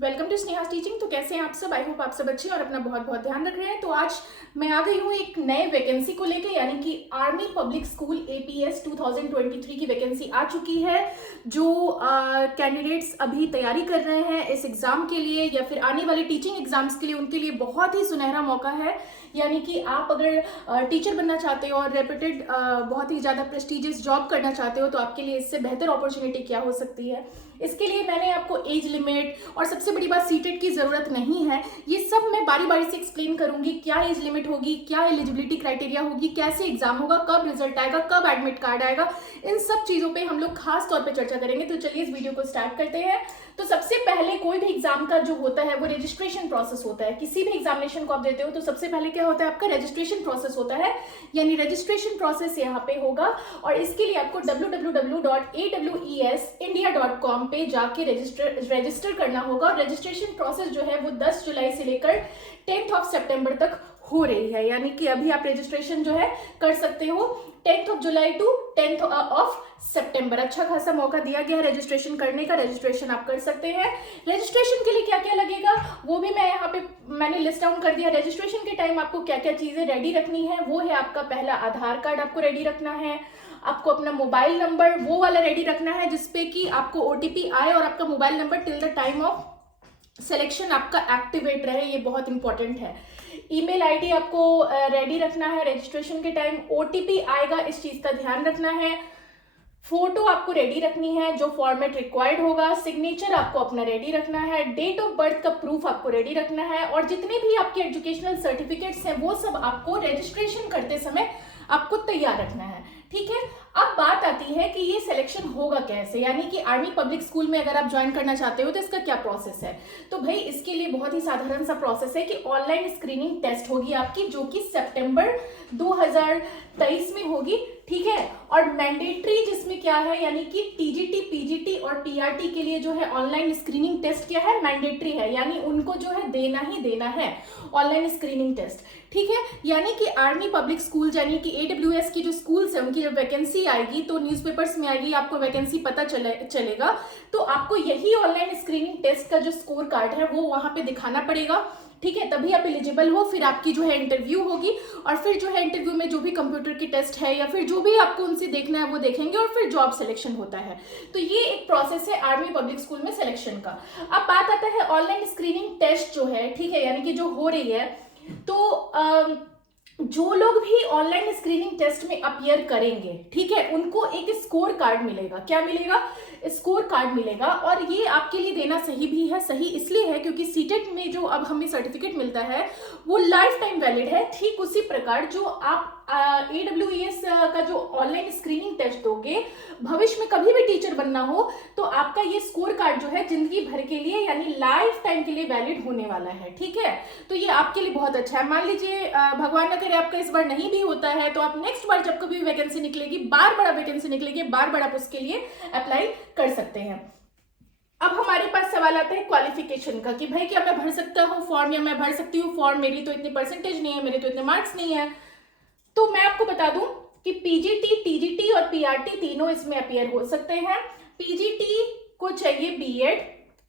Welcome to Sneha teaching. तो कैसे हैं आप सब? आई होप आप सब अच्छे और अपना बहुत बहुत ध्यान रख रहे हैं। तो आज मैं आ गई हूँ एक नए वैकेंसी को लेके, यानी कि आर्मी पब्लिक स्कूल एपीएस 2023 की वैकेंसी आ चुकी है। जो कैंडिडेट्स अभी तैयारी कर रहे हैं इस एग्जाम के लिए या फिर आने वाले टीचिंग एग्जाम्स के लिए, उनके लिए बहुत ही सुनहरा मौका है। यानी कि आप अगर टीचर बनना चाहते हो और रेप्यूटेड बहुत ही ज़्यादा प्रेस्टिजियस जॉब करना चाहते हो, तो आपके लिए इससे बेहतर अपॉर्चुनिटी क्या हो सकती है। इसके लिए मैंने आपको एज लिमिट और सबसे बड़ी बात सीटेट की ज़रूरत नहीं है, ये सब मैं बारी बारी से एक्सप्लेन करूंगी। क्या एज लिमिट होगी, क्या एलिजिबिलिटी क्राइटेरिया होगी, कैसे एग्जाम होगा, कब रिजल्ट आएगा, कब एडमिट कार्ड आएगा, इन सब चीज़ों पे हम लोग खास तौर पे चर्चा करेंगे। तो चलिए इस वीडियो को स्टार्ट करते हैं। तो सबसे पहले कोई भी एग्जाम का जो होता है वो रजिस्ट्रेशन प्रोसेस होता है। किसी भी एग्जामिनेशन को आप देते हो तो सबसे पहले क्या होता है, आपका रजिस्ट्रेशन प्रोसेस होता है। यानी रजिस्ट्रेशन प्रोसेस यहाँ पे होगा और इसके लिए आपको www.awesindia.com पे जाके रजिस्टर करना होगा। और रजिस्ट्रेशन प्रोसेस जो है वो 10 जुलाई से लेकर 10 सितंबर तक हो रही है। यानी कि अभी आप रजिस्ट्रेशन जो है कर सकते हो 10 जुलाई टू 10 सितंबर। अच्छा खासा मौका दिया गया है रजिस्ट्रेशन करने का। रजिस्ट्रेशन आप कर सकते हैं। रजिस्ट्रेशन के लिए क्या क्या लगेगा वो भी मैं यहाँ पे मैंने लिस्ट डाउन कर दिया। रजिस्ट्रेशन के टाइम आपको क्या क्या चीजें रेडी रखनी है, वो है आपका पहला आधार कार्ड आपको रेडी रखना है। आपको अपना मोबाइल नंबर वो वाला रेडी रखना है जिसपे कि आपको ओटीपी आए और आपका mobile number till the time of selection आपका एक्टिवेट रहे, ये बहुत इंपॉर्टेंट है। ईमेल आईडी आपको रेडी रखना है। रजिस्ट्रेशन के टाइम ओटीपी आएगा, इस चीज का ध्यान रखना है। फोटो आपको रेडी रखनी है जो फॉर्मेट रिक्वायर्ड होगा। सिग्नेचर आपको अपना रेडी रखना है। डेट ऑफ बर्थ का प्रूफ आपको रेडी रखना है। और जितने भी आपके एजुकेशनल सर्टिफिकेट्स हैं वो सब आपको रजिस्ट्रेशन करते समय आपको तैयार रखना है। ठीक है, अब बात आती है कि ये सिलेक्शन होगा कैसे, यानी कि आर्मी पब्लिक स्कूल में अगर आप ज्वाइन करना चाहते हो तो इसका क्या प्रोसेस है। तो भाई इसके लिए बहुत ही साधारण सा प्रोसेस है कि ऑनलाइन स्क्रीनिंग टेस्ट होगी आपकी, जो कि सितंबर 2023 में होगी। ठीक है, और मैंडेटरी जिसमें क्या है, यानी कि टीजीटी, पीजीटी और पीआरटी के लिए जो है ऑनलाइन स्क्रीनिंग टेस्ट क्या है, मैंडेटरी है। यानी उनको जो है देना ही देना है ऑनलाइन स्क्रीनिंग टेस्ट। ठीक है, यानी कि आर्मी पब्लिक स्कूल यानी कि एडब्ल्यूएस की जो स्कूल्स है उनकी जब वैकेंसी आएगी तो न्यूज़पेपर्स में आएगी, आपको वैकेंसी पता चलेगा। तो आपको यही ऑनलाइन स्क्रीनिंग टेस्ट का जो स्कोर कार्ड है वो वहां पे दिखाना पड़ेगा। ठीक है, तभी आप एलिजिबल हो। फिर आपकी जो है इंटरव्यू होगी और फिर जो है इंटरव्यू में जो भी कंप्यूटर की टेस्ट है या फिर जो भी आपको उनसे देखना है वो देखेंगे और फिर जॉब सिलेक्शन होता है। तो ये एक प्रोसेस है आर्मी पब्लिक स्कूल में सिलेक्शन का। अब बात आता है ऑनलाइन स्क्रीनिंग टेस्ट जो है, ठीक है, यानी कि जो हो रही है, तो जो लोग भी ऑनलाइन स्क्रीनिंग टेस्ट में अपीयर करेंगे, ठीक है, उनको एक स्कोर कार्ड मिलेगा। क्या मिलेगा? स्कोर कार्ड मिलेगा। और ये आपके लिए देना सही भी है। सही इसलिए है क्योंकि सीटेट में जो अब हमें सर्टिफिकेट मिलता है वो लाइफ टाइम वैलिड है। ठीक उसी प्रकार जो आप AWES का जो ऑनलाइन स्क्रीनिंग टेस्ट दोगे, भविष्य में कभी भी टीचर बनना हो तो आपका ये स्कोर कार्ड जो है जिंदगी भर के लिए यानी लाइफ टाइम के लिए वैलिड होने वाला है। ठीक है, तो ये आपके लिए बहुत अच्छा है। मान लीजिए भगवान न करे आपका इस बार नहीं भी होता है तो आप नेक्स्ट बार जब कभी वैकेंसी निकलेगी, बार बार वैकेंसी निकलेगी, बार बार आप उसके लिए अप्लाई कर सकते हैं। अब हमारे पास सवाल आता है क्वालिफिकेशन का कि भाई क्या मैं भर सकता हूँ फॉर्म या मैं भर सकती हूँ फॉर्म, मेरी तो इतनी परसेंटेज नहीं है, मेरे तो इतने मार्क्स नहीं है। तो मैं आपको बता दूं कि पीजीटी, टीजीटी और पीआरटी तीनों इसमें अपीयर हो सकते हैं। पीजीटी को चाहिए बीएड,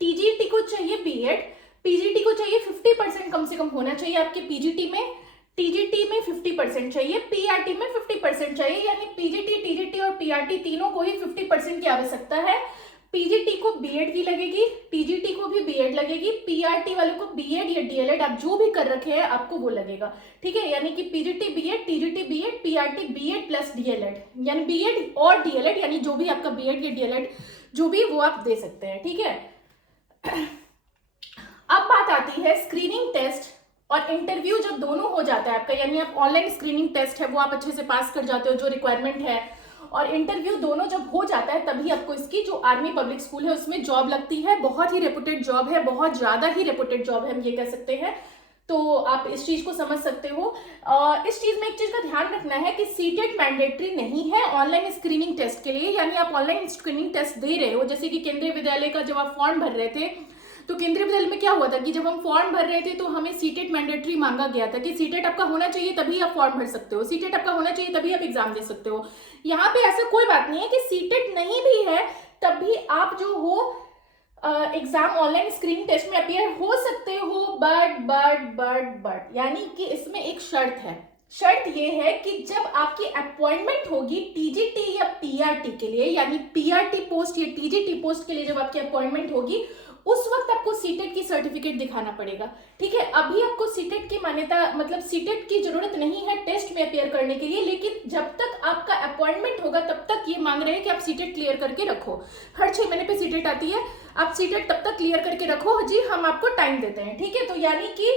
टीजीटी को चाहिए बीएड, पीजीटी को चाहिए 50% कम से कम होना चाहिए आपके पीजीटी में, टीजीटी में 50% चाहिए, पीआरटी में 50% चाहिए। यानी पीजीटी, टीजीटी और पीआरटी तीनों को ही 50% की आवश्यकता है। पीजीटी को बीएड की लगेगी, टीजीटी को भी बीएड लगेगी, पीआरटी वालों को बीएड या डीएलएड आप जो भी कर रखे हैं आपको वो लगेगा। ठीक है, यानी कि PGT BEd, TGT BEd, PRT BEd plus DElEd, यानी बीएड और डीएलएड, यानी जो भी आपका बीएड या डीएलएड जो भी वो आप दे सकते हैं। ठीक है, अब बात आती है स्क्रीनिंग टेस्ट और इंटरव्यू जब दोनों हो जाता है आपका, यानी आप ऑनलाइन स्क्रीनिंग टेस्ट है वो आप अच्छे से पास कर जाते हो जो रिक्वायरमेंट है, और इंटरव्यू दोनों जब हो जाता है तभी आपको इसकी जो आर्मी पब्लिक स्कूल है उसमें जॉब लगती है। बहुत ही रेपुटेड जॉब है, बहुत ज्यादा ही रेपुटेड जॉब है हम ये कह सकते हैं। तो आप इस चीज को समझ सकते हो। इस चीज में एक चीज का ध्यान रखना है कि सीटेट मैंडेटरी नहीं है ऑनलाइन स्क्रीनिंग टेस्ट के लिए। यानी आप ऑनलाइन स्क्रीनिंग टेस्ट दे रहे हो, जैसे कि केंद्रीय विद्यालय का जब आप फॉर्म भर रहे थे तो केंद्रीय विद्यालय में क्या हुआ था कि जब हम फॉर्म भर रहे थे तो हमें सीटेट मैंडेटरी मांगा गया था कि सीटेट आपका होना चाहिए तभी आप फॉर्म भर सकते हो, सीटेट आपका होना चाहिए तभी आप एग्जाम दे सकते हो। यहाँ पे ऐसा कोई बात नहीं है कि सीटेट नहीं भी है तब भी आप जो हो एग्जाम ऑनलाइन स्क्रीनिंग टेस्ट में अपीयर हो सकते हो, बट यानी कि इसमें एक शर्त है। शर्त ये है कि जब आपकी अपॉइंटमेंट होगी टीजीटी या पीआरटी के लिए, यानी पीआरटी पोस्ट या टीजीटी पोस्ट के लिए जब आपकी अपॉइंटमेंट होगी, उस वक्त आपको सीटेट की सर्टिफिकेट दिखाना पड़ेगा। ठीक है, अभी आपको सीटेट की मान्यता, मतलब सीटेट की जरूरत नहीं है टेस्ट में अपियर करने के लिए, लेकिन जब तक आपका अपॉइंटमेंट होगा तब तक ये मांग रहे हैं कि आप सीटेट क्लियर करके रखो। हर 6 महीने पे सीटेट आती है, आप सीटेट तब तक क्लियर करके रखो जी, हम आपको टाइम देते हैं। ठीक है, तो यानी कि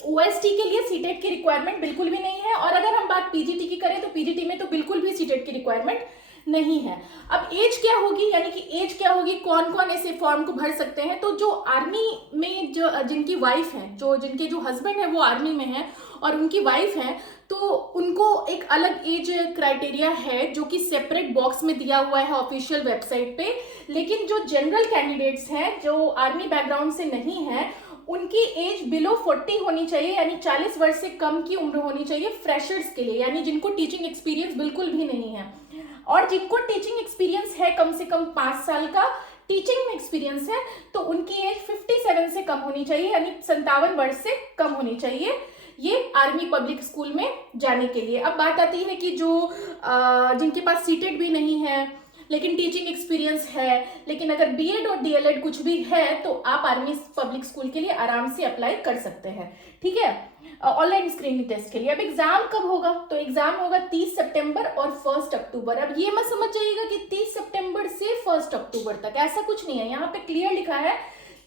ओएसटी के लिए सीटेट की रिक्वायरमेंट बिल्कुल भी नहीं है। और अगर हम बात पीजीटी की करें तो पीजीटी में तो बिल्कुल भी सीटेट की रिक्वायरमेंट नहीं है। अब एज क्या होगी, यानी कि एज क्या होगी, कौन कौन ऐसे फॉर्म को भर सकते हैं, तो जो आर्मी में जो जिनकी वाइफ है, जिनके जो हस्बैंड है वो आर्मी में है और उनकी वाइफ है, तो उनको एक अलग एज क्राइटेरिया है जो कि सेपरेट बॉक्स में दिया हुआ है ऑफिशियल वेबसाइट पे। लेकिन जो जनरल कैंडिडेट्स हैं जो आर्मी बैकग्राउंड से नहीं है, उनकी एज बिलो 40 होनी चाहिए, यानी 40 वर्ष से कम की उम्र होनी चाहिए फ्रेशर्स के लिए, यानी जिनको टीचिंग एक्सपीरियंस बिल्कुल भी नहीं है। और जिनको टीचिंग एक्सपीरियंस है कम से कम 5 साल का टीचिंग में एक्सपीरियंस है, तो उनकी एज 57 से कम होनी चाहिए, यानी 57 वर्ष से कम होनी चाहिए, ये आर्मी पब्लिक स्कूल में जाने के लिए। अब बात आती है कि जो जिनके पास सीटेट भी नहीं है लेकिन टीचिंग एक्सपीरियंस है, लेकिन अगर बीएड और डीएलएड कुछ भी है, तो आप आर्मी पब्लिक स्कूल के लिए आराम से अप्लाई कर सकते हैं। ठीक है, ऑनलाइन स्क्रीनिंग टेस्ट के लिए। अब एग्जाम कब होगा, तो एग्जाम होगा 30 सितंबर और 1 अक्टूबर। अब ये मत समझ जाइएगा कि 30 सितंबर से 1 अक्टूबर तक, ऐसा कुछ नहीं है। यहाँ पे क्लियर लिखा है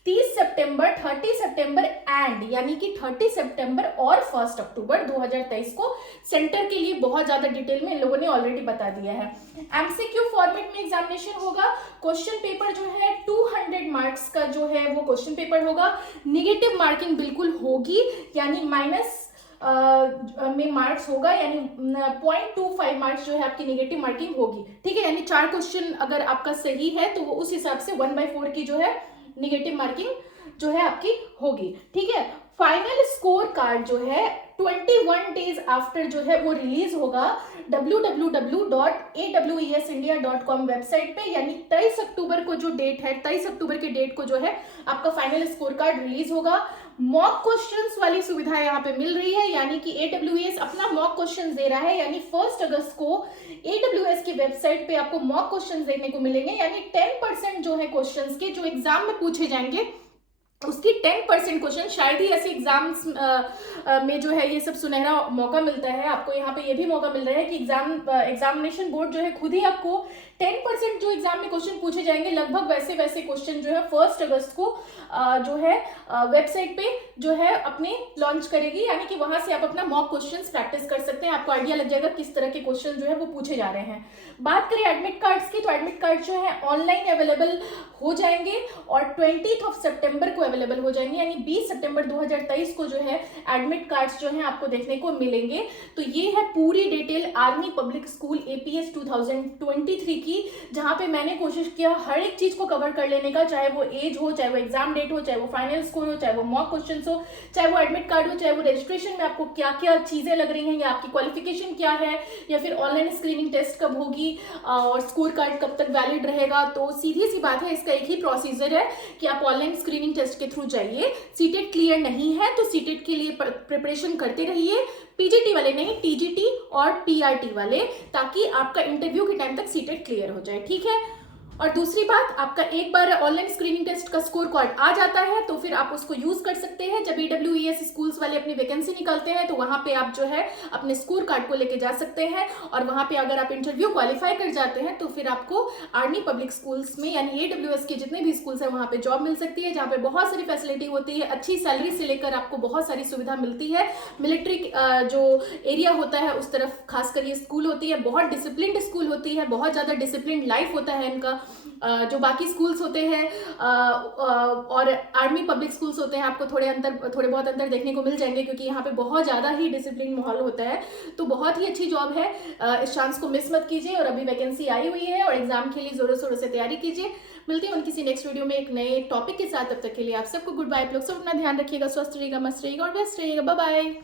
30 सितंबर, 30 सितंबर एंड, यानी कि 30 सितंबर और 1 अक्टूबर 2023 को। सेंटर के लिए बहुत ज्यादा डिटेल में इन लोगों ने ऑलरेडी बता दिया है। एमसीक्यू फॉर्मेट में एग्जामिनेशन होगा। क्वेश्चन पेपर जो है 200 मार्क्स का जो है वो क्वेश्चन पेपर होगा। निगेटिव मार्किंग बिल्कुल होगी, यानी माइनस में मार्क्स होगा, यानी 0.25 मार्क्स जो है आपकी नेगेटिव मार्किंग होगी। ठीक है, यानी 4 क्वेश्चन अगर आपका सही है तो वो उस हिसाब से 1/4 की जो है नेगेटिव मार्किंग जो है आपकी होगी। ठीक है, फाइनल स्कोर कार्ड जो है 21 डेज आफ्टर जो है वो रिलीज होगा www.awesindia.com वेबसाइट पे, यानी 23 अक्टूबर को जो डेट है, 23 अक्टूबर के डेट को जो है आपका फाइनल स्कोर कार्ड रिलीज होगा। मॉक क्वेश्चंस वाली सुविधा यहाँ पे मिल रही है, यानी कि AWS अपना मॉक क्वेश्चंस दे रहा है, यानी 1 अगस्त को AWS की वेबसाइट पे आपको मॉक क्वेश्चंस देखने को मिलेंगे, यानी 10% जो है क्वेश्चंस के जो एग्जाम में पूछे जाएंगे उसकी 10% क्वेश्चन, शायद ही ऐसे एग्जाम्स में जो है ये सब सुनहरा मौका मिलता है आपको। यहाँ पे ये भी मौका मिल रहा है कि एग्जामिनेशन बोर्ड जो है खुद ही आपको 10% जो एग्जाम में क्वेश्चन पूछे जाएंगे, लगभग वैसे क्वेश्चन जो है 1 अगस्त को जो है वेबसाइट पे जो है अपने लॉन्च करेगी, यानी कि वहां से आप अपना मॉक क्वेश्चंस प्रैक्टिस कर सकते हैं। आपको आइडिया लग जाएगा किस तरह के क्वेश्चन जो है वो पूछे जा रहे हैं। बात करें एडमिट कार्ड्स की, तो एडमिट कार्ड जो है ऑनलाइन अवेलेबल हो जाएंगे और 20 सितंबर को अवेलेबल हो जाएंगे, यानी 20 सितंबर 2023 को जो है एडमिट कार्ड्स जो है आपको देखने को मिलेंगे। तो ये है पूरी detail army public school APS 2023 की, जहां पे मैंने कोशिश किया हर एक चीज को कवर कर लेने का, चाहे वो एज हो, चाहे वो एग्जाम डेट हो, चाहे वो फाइनल स्कोर हो, चाहे वो मॉक क्वेश्चन हो, चाहे वो एडमिट कार्ड हो, चाहे वो रजिस्ट्रेशन में आपको क्या क्या चीजें लग रही हैं, या आपकी क्वालिफिकेशन क्या है, या फिर ऑनलाइन स्क्रीनिंग टेस्ट कब होगी और स्कोर कार्ड कब तक वैलिड रहेगा। तो सीधी सी बात है, इसका एक ही प्रोसीजर है कि आप ऑनलाइन स्क्रीनिंग टेस्ट के थ्रू जाइए। सीटेट क्लियर नहीं है तो सीटेट के लिए प्रिपरेशन करते रहिए, पीजीटी वाले नहीं, टीजीटी और पीआरटी वाले, ताकि आपका इंटरव्यू के टाइम तक सीटेट क्लियर हो जाए। ठीक है, और दूसरी बात, आपका एक बार ऑनलाइन स्क्रीनिंग टेस्ट का स्कोर कार्ड आ जाता है तो फिर आप उसको यूज कर सकते हैं। जब AWS स्कूल्स वाले अपनी वैकेंसी निकालते हैं तो वहां पे आप जो है अपने स्कोर कार्ड को लेके जा सकते हैं, और वहां पे अगर आप इंटरव्यू क्वालिफाई कर जाते हैं तो फिर आपको आर्मी पब्लिक स्कूल्स में, यानी AWS के जितने भी स्कूल्स हैं वहां पे जॉब मिल सकती है, जहाँ पे बहुत सारी फैसिलिटी होती है, अच्छी सैलरी से लेकर आपको बहुत सारी सुविधा मिलती है। मिलिट्री जो एरिया होता है उस तरफ खासकर ये स्कूल होती है, बहुत डिसिप्लिन्ड स्कूल होती है, बहुत ज्यादा डिसिप्लिन्ड लाइफ होता है इनका। जो बाकी स्कूल्स होते हैं और आर्मी पब्लिक स्कूल्स होते हैं, आपको थोड़े बहुत अंतर देखने को मिल जाएंगे, क्योंकि यहाँ पे बहुत ज्यादा ही डिसिप्लिन माहौल होता है। तो बहुत ही अच्छी जॉब है, इस चांस को मिस मत कीजिए। और अभी वैकेंसी आई हुई है और एग्जाम के लिए जोरों शोरों से तैयारी कीजिए। मिलते हैं किसी नेक्स्ट वीडियो में एक नए टॉपिक के साथ। तब तक के लिए आप सबको गुड बाय। आप लोग सब अपना ध्यान रखिएगा, स्वस्थ रहिएगा, मस्त रहिएगा और व्यस्त रहिएगा। Bye bye.